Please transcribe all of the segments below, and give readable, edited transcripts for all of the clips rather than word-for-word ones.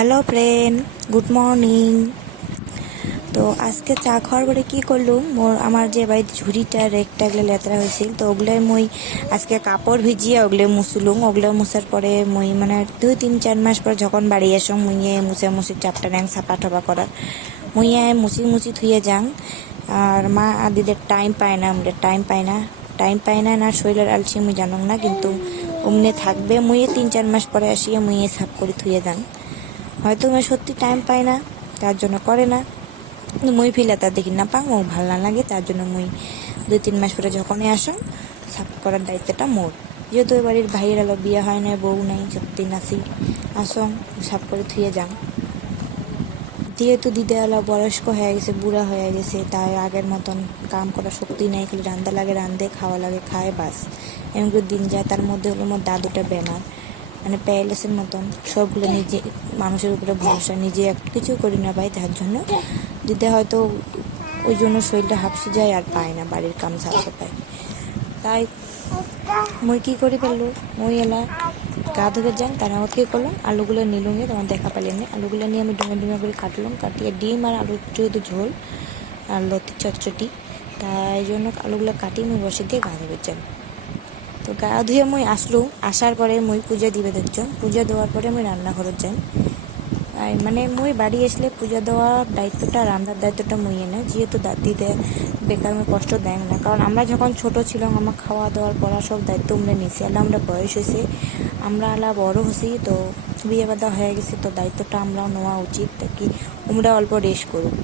Hello friend, good morning. তো আজকে চা খাওয়ার পরে কী করলুম, আমার যে বাড়িতে ঝুড়িটা রেকটা এগুলো লেতরা হয়েছিল, তো ওগুলোই মুই আজকে কাপড় ভিজিয়ে ওগুলো মুছলুম। ওগুলো মুছার পরে মুই মানে 2-3-4 মাস পর যখন বাড়ি আসম মুইয়ে মুছি চাপটা ন্যাং সাপা ঠপা করার মুইয়ে মুছি থুয়ে যাং। আর মা আদিদের টাইম পায় না, আমাদের টাইম পায় না শরীরের আলসি মুই জানং না, কিন্তু অমনে থাকবে মুইয়ে 3-4 মাস পরে আসিয়ে মুইয়ে সাফ করে থুয়ে যাং। হয়তো আমি সত্যি টাইম পাই না, তার জন্য করে না, কিন্তু মুই ফিলে তার দেখি না পাং, ও ভাল না লাগে, তার জন্য মুই 2-3 মাস পরে যখনই আসম সাফ করার দায়িত্বটা মোর। যেহেতু ওই বাড়ির ভাইয়ের আলো বিয়ে হয় না, বউ নাই, সত্যিন আসি আসম সাফ করে থুয়ে যাং। যেহেতু দিদিওয়ালা বয়স্ক হয়ে গেছে, বুড়া হয়ে গেছে, তাই আগের মতন কাম করার শক্তি নেই, খালি রান্দা লাগে রান্ধে, খাওয়া লাগে খায়, বাস এমন করে দিন যায়। তার মধ্যে হলো মোর দাদুটা বেমার, মানে প্যারালাইসিসের মতন, সবগুলো নিজে মানুষের উপরে ভরসা, নিজে একটু কিছু করি না পাই, তার জন্য দিদি হয়তো ওই জন্য শরীরটা হাঁপসে যায় আর পায় না বাড়ির কাম সাফে পায়। তাই মুই কী করি ফেললো, মুই এলা গা ধুয়ে যান, তারা কী করলাম, আলুগুলো নিলুঙে, তোমার দেখা পেলেন না, আলুগুলো নিয়ে আমি ডুমে করে কাটলাম, কাটিয়ে ডিম আর আলুর যেহেতু ঝোল আর লতি চটচটি, তাই জন্য আলুগুলো কাটিয়ে মুই বসে দিয়ে গা ধুয়ে যান। তো গা ধুয়ে মুই আসলুম, আসার পরে মুই পূজা দিবে দেখছো, পূজা দেওয়ার পরে মুই রান্নাঘরত যাই। মানে মুই বাড়ি আসলে পূজা দেওয়ার দায়িত্বটা, রান্নার দায়িত্বটা মুইয়ে না, যেহেতু দিতে বেকার মুই কষ্ট দেয় না, কারণ আমরা যখন ছোট ছিলাম আমার খাওয়া দাওয়ার পড়া সব দায়িত্ব আমরা নিছি, আলা আমরা বয়স হয়েছে, আমরা আলা বড় হয়েছি, তো বিয়ে বাদা হয়ে গেছে, তো দায়িত্বটা আমরাও নেওয়া উচিত, তাকি আমরা অল্প রেস্ট করুক।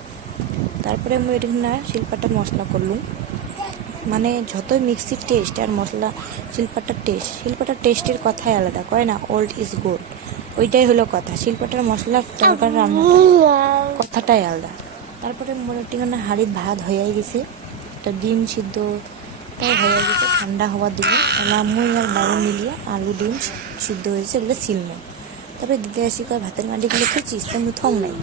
তারপরে মুই এটা না শিল্পাটার মশলা করলুম, মানে যতই মিক্সির টেস্ট আর মশলা শিল্পাটার টেস্টের কথাই আলাদা, কয় না ওল্ড ইজ গোল্ড, ওইটাই হলো কথা, শিল্পাটার মশলার তরকারি রান্না কথাটাই আলাদা। তারপরে মোটামুটি হাঁড়ির ভাত হয়ে গেছে, একটা ডিম সিদ্ধ তাই হয়ে গেছে, ঠান্ডা হওয়া দিলে মুই আর বাবু মিলিয়ে আলু ডিম সিদ্ধ হয়েছে, এগুলো ছিলমো। তারপরে দিদি আসি কয় ভাতের মাটিগুলো খেয়েছিস, তো আমি থম নাই,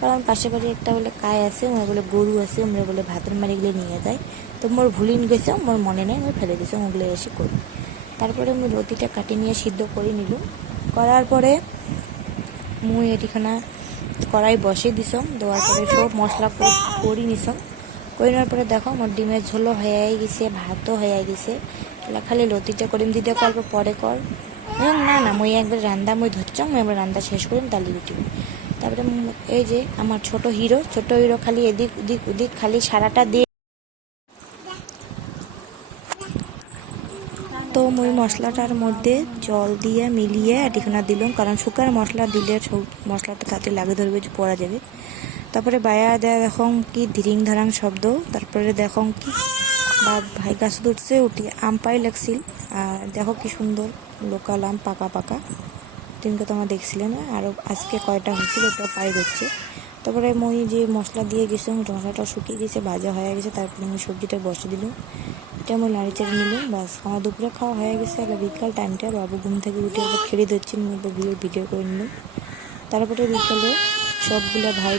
কারণ পাশে বাড়ি একটা বলে কায় আছে, ওরা বলে গরু আছে, আমরা বলে ভাতের মাটিগুলো নিয়ে যায়, তো মোর ভুলিন গেছে, মোর মনে নেই, আমি ফেলে দিয়েছি, ওগুলো এসে করি। তারপরে আমি রুটিটা কাটি নিয়ে সিদ্ধ করে নিলাম, করার পরে মুই এটিখানা কড়াই বসে দিছম, দেওয়ার পরে সব মশলা করি নিছম, করে নেওয়ার পরে দেখো আমার ডিমের ঝোলও হয়ে গেছে, ভাতও হয়ে গেছে, খালি লতিটা করিম, দিদি অল্প পরে কর, না মুই একবার রান্দা মুই ধরছম, মুই একবার রান্দা শেষ করিম তালি উঠিব। তারপরে এই যে আমার ছোট হিরো খালি এদিক ওদিক খালি সারাটা দিয়ে, তো মুই মশলাটার মধ্যে জল দিয়ে মিলিয়ে এটিখানা দিলাম, কারণ শুকার মশলা দিলে মশলাটা তাতে লাগে ধরবে, পড়া যাবে। তারপরে বায়া দেয়া দেখম কি ধিরিং ধারাং শব্দ, তারপরে দেখম কি বা ভাই গাছ উঠছে, উঠি আম পাই লাগছিল, আর দেখো কি সুন্দর লোকাল আম পাকা তিনকে তো আমার দেখছিলে না, আরও আজকে কয়টা হয়েছিল ওটা পাই হচ্ছে। তারপরে মই যে মশলা দিয়ে গেছিলাম, মশলাটা শুকিয়ে গেছে, ভাজা হয়ে গেছে, তারপরে আমি সবজিটা বসে দিলাম, এটা আমি নাড়ি চাড়ি নিলাম, বাস আমার দুপুরে খাওয়া হয়ে গেছে। আর বিকাল টাইমটা বাবু ঘুম থেকে উঠে খেড়ে ধরছি, ভিডিও করে নিলাম। তারপরে বিকালে সবগুলো ভাই